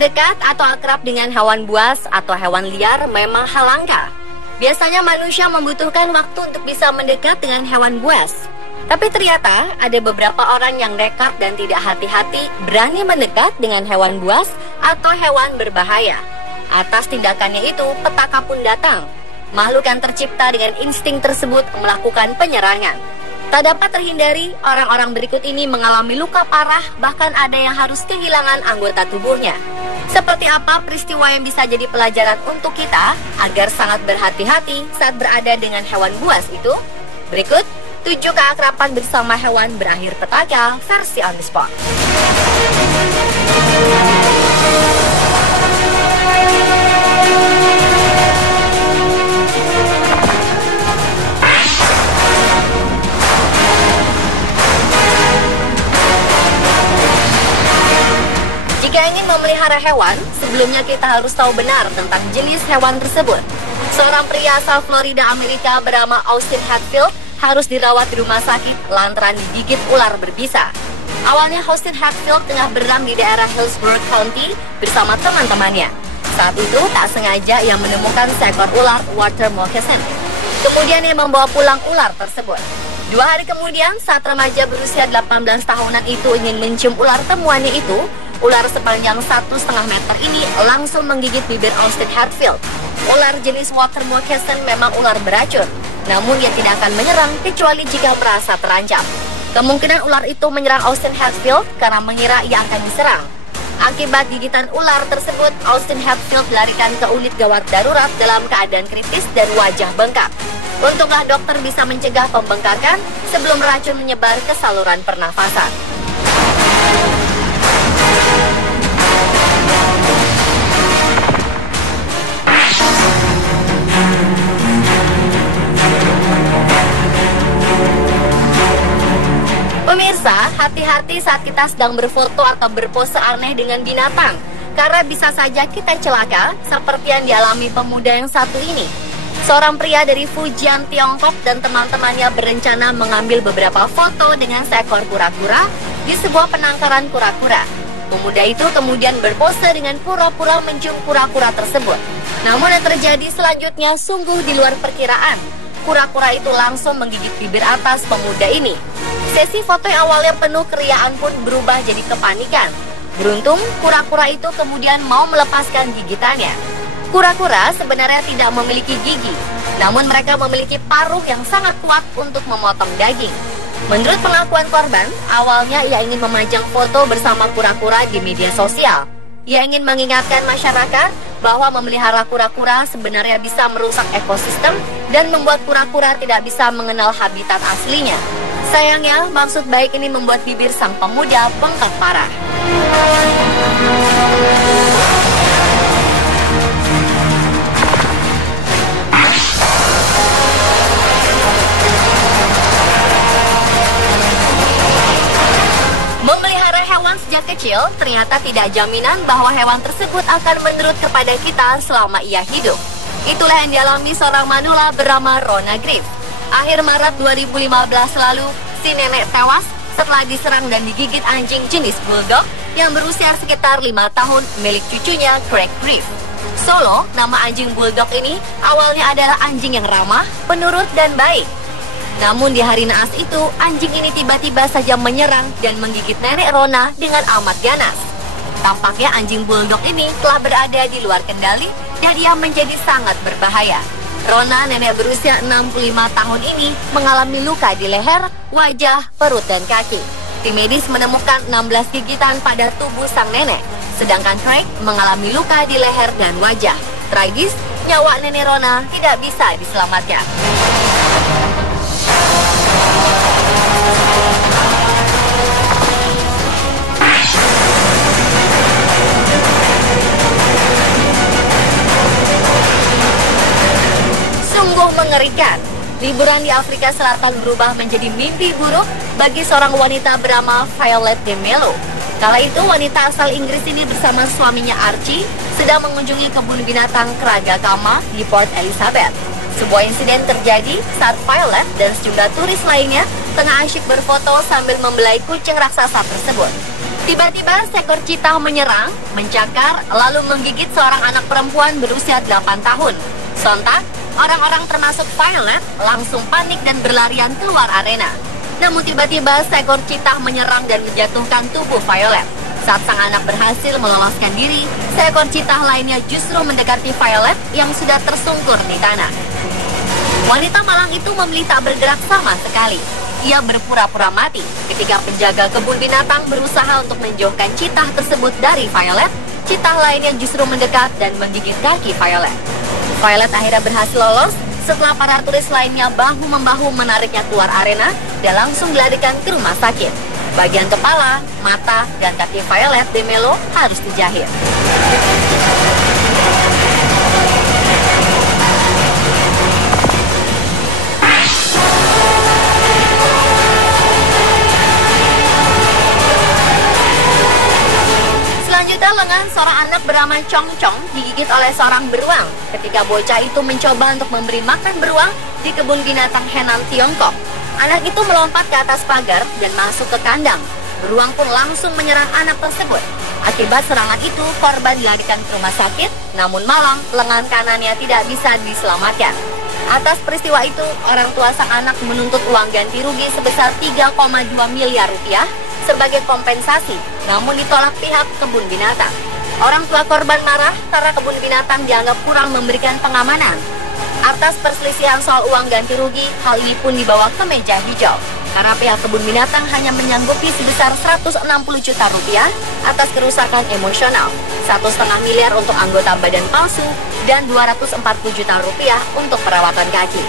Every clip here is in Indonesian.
dekat atau akrab dengan hewan buas atau hewan liar memang hal langka. Biasanya manusia membutuhkan waktu untuk bisa mendekat dengan hewan buas. Tapi ternyata ada beberapa orang yang nekat dan tidak hati-hati berani mendekat dengan hewan buas atau hewan berbahaya. Atas tindakannya itu, petaka pun datang. Makhluk yang tercipta dengan insting tersebut melakukan penyerangan. Tak dapat terhindari, orang-orang berikut ini mengalami luka parah, bahkan ada yang harus kehilangan anggota tubuhnya. Seperti apa peristiwa yang bisa jadi pelajaran untuk kita agar sangat berhati-hati saat berada dengan hewan buas itu? Berikut 7 keakraban bersama hewan berakhir petaka versi on the spot. Jika ingin memelihara hewan, sebelumnya kita harus tahu benar tentang jenis hewan tersebut. Seorang pria asal Florida, Amerika bernama Austin Hatfield harus dirawat di rumah sakit lantaran digigit ular berbisa. Awalnya Austin Hatfield tengah berenang di daerah Hillsborough County bersama teman-temannya. Saat itu tak sengaja ia menemukan seekor ular water moccasin. Kemudian ia membawa pulang ular tersebut. 2 hari kemudian, saat remaja berusia 18 tahunan itu ingin mencium ular temuannya itu, ular sepanjang 1,5 meter ini langsung menggigit bibir Austin Hatfield. Ular jenis water moccasin memang ular beracun, namun ia tidak akan menyerang kecuali jika merasa terancam. Kemungkinan ular itu menyerang Austin Hatfield karena mengira ia akan diserang. Akibat gigitan ular tersebut, Austin Hatfield dilarikan ke unit gawat darurat dalam keadaan kritis dan wajah bengkak. Untunglah dokter bisa mencegah pembengkakan sebelum racun menyebar ke saluran pernafasan. Pemirsa, hati-hati saat kita sedang berfoto atau berpose aneh dengan binatang, karena bisa saja kita celaka seperti yang dialami pemuda yang satu ini. Seorang pria dari Fujian, Tiongkok dan teman-temannya berencana mengambil beberapa foto dengan seekor kura-kura di sebuah penangkaran kura-kura. Pemuda itu kemudian berpose dengan pura-pura mencium kura-kura tersebut. Namun yang terjadi selanjutnya sungguh di luar perkiraan. Kura-kura itu langsung menggigit bibir atas pemuda ini. Sesi foto yang awalnya penuh keriaan pun berubah jadi kepanikan. Beruntung, kura-kura itu kemudian mau melepaskan gigitannya. Kura-kura sebenarnya tidak memiliki gigi, namun mereka memiliki paruh yang sangat kuat untuk memotong daging. Menurut pengakuan korban, awalnya ia ingin memajang foto bersama kura-kura di media sosial. Ia ingin mengingatkan masyarakat bahwa memelihara kura-kura sebenarnya bisa merusak ekosistem dan membuat kura-kura tidak bisa mengenal habitat aslinya. Sayangnya, maksud baik ini membuat bibir sang pemuda bengkak parah. Memelihara hewan sejak kecil ternyata tidak jaminan bahwa hewan tersebut akan menurut kepada kita selama ia hidup. Itulah yang dialami seorang manula bernama Rona Griff. Akhir Maret 2015 lalu, si nenek tewas setelah diserang dan digigit anjing jenis bulldog yang berusia sekitar 5 tahun milik cucunya Craig Griff. Solo, nama anjing bulldog ini awalnya adalah anjing yang ramah, penurut dan baik. Namun di hari naas itu, anjing ini tiba-tiba saja menyerang dan menggigit nenek Rona dengan amat ganas. Tampaknya anjing bulldog ini telah berada di luar kendali dan ia menjadi sangat berbahaya. Rona, nenek berusia 65 tahun ini, mengalami luka di leher, wajah, perut, dan kaki. Tim medis menemukan 16 gigitan pada tubuh sang nenek, sedangkan Craig mengalami luka di leher dan wajah. Tragis, nyawa nenek Rona tidak bisa diselamatkan. Sungguh mengerikan. Liburan di Afrika Selatan berubah menjadi mimpi buruk bagi seorang wanita bernama Violet de Mello. Kala itu wanita asal Inggris ini bersama suaminya Archie sedang mengunjungi kebun binatang Kragakama di Port Elizabeth. Sebuah insiden terjadi saat Violet dan sejumlah turis lainnya tengah asyik berfoto sambil membelai kucing raksasa tersebut. Tiba-tiba seekor citah menyerang, mencakar, lalu menggigit seorang anak perempuan berusia 8 tahun. Sontak, orang-orang termasuk Violet langsung panik dan berlarian keluar arena. Namun tiba-tiba seekor citah menyerang dan menjatuhkan tubuh Violet. Saat sang anak berhasil meloloskan diri, seekor citah lainnya justru mendekati Violet yang sudah tersungkur di tanah. Wanita malang itu memilih tak bergerak sama sekali. Ia berpura-pura mati ketika penjaga kebun binatang berusaha untuk menjauhkan citah tersebut dari Violet. Citah lainnya justru mendekat dan menggigit kaki Violet. Violet akhirnya berhasil lolos setelah para turis lainnya bahu-membahu menariknya keluar arena dan langsung dilarikan ke rumah sakit. Bagian kepala, mata, dan kaki Violet de Mello harus dijahit. Selanjutnya, lengan seorang anak bernama Chong Chong digigit oleh seorang beruang ketika bocah itu mencoba untuk memberi makan beruang di kebun binatang Henan, Tiongkok. Anak itu melompat ke atas pagar dan masuk ke kandang. Beruang pun langsung menyerang anak tersebut. Akibat serangan itu, korban dilarikan ke rumah sakit, namun malang lengan kanannya tidak bisa diselamatkan. Atas peristiwa itu, orang tua sang anak menuntut uang ganti rugi sebesar 3,2 miliar rupiah sebagai kompensasi, namun ditolak pihak kebun binatang. Orang tua korban marah karena kebun binatang dianggap kurang memberikan pengamanan. Atas perselisihan soal uang ganti rugi, hal ini pun dibawa ke meja hijau. Karena pihak kebun binatang hanya menyanggupi sebesar 160 juta rupiah atas kerusakan emosional, 1,5 miliar untuk anggota badan palsu, dan 240 juta rupiah untuk perawatan kaki.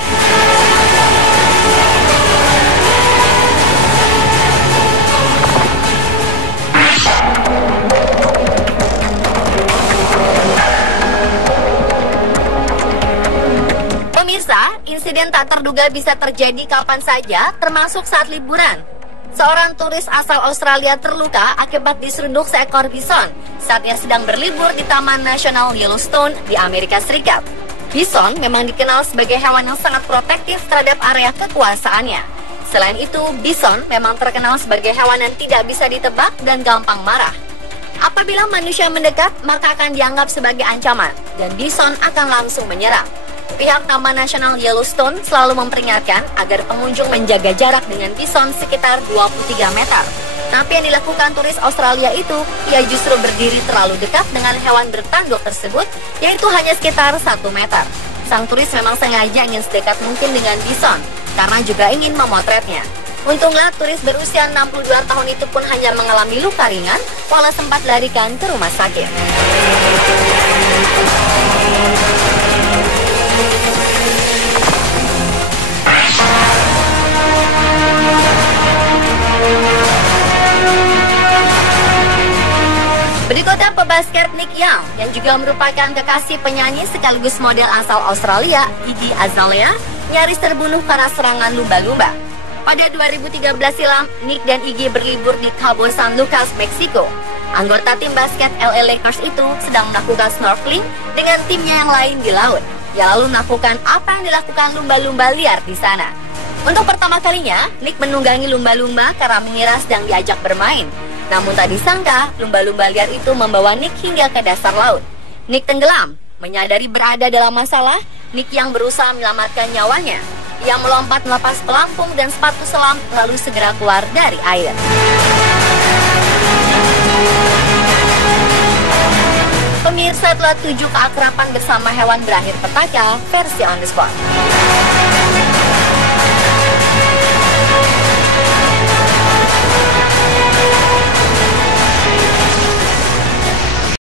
Pemirsa, insiden tak terduga bisa terjadi kapan saja, termasuk saat liburan. Seorang turis asal Australia terluka akibat diseruduk seekor bison saat ia sedang berlibur di Taman Nasional Yellowstone di Amerika Serikat. Bison memang dikenal sebagai hewan yang sangat protektif terhadap area kekuasaannya. Selain itu, bison memang terkenal sebagai hewan yang tidak bisa ditebak dan gampang marah. Apabila manusia mendekat, maka akan dianggap sebagai ancaman, dan bison akan langsung menyerang. Pihak Taman Nasional Yellowstone selalu memperingatkan agar pengunjung menjaga jarak dengan bison sekitar 23 meter. Tapi yang dilakukan turis Australia itu, ia justru berdiri terlalu dekat dengan hewan bertanduk tersebut, yaitu hanya sekitar 1 meter. Sang turis memang sengaja ingin sedekat mungkin dengan bison, karena juga ingin memotretnya. Untunglah turis berusia 62 tahun itu pun hanya mengalami luka ringan, walau sempat dilarikan ke rumah sakit. Berikutnya pebasket Nick Young yang juga merupakan kekasih penyanyi sekaligus model asal Australia, Iggy Azalea, nyaris terbunuh karena serangan lumba-lumba. Pada 2013 silam, Nick dan Iggy berlibur di Cabo San Lucas, Meksiko. Anggota tim basket LA Lakers itu sedang melakukan snorkeling dengan timnya yang lain di laut. Ia lalu melakukan apa yang dilakukan lumba-lumba liar di sana. Untuk pertama kalinya, Nick menunggangi lumba-lumba karena mengira sedang diajak bermain. Namun tak disangka, lumba-lumba liar itu membawa Nick hingga ke dasar laut. Nick tenggelam. Menyadari berada dalam masalah, Nick yang berusaha menyelamatkan nyawanya. Ia melompat melepas pelampung dan sepatu selam lalu segera keluar dari air. Pemirsa, telah 7 keakraban bersama hewan berakhir petaka versi On The Spot.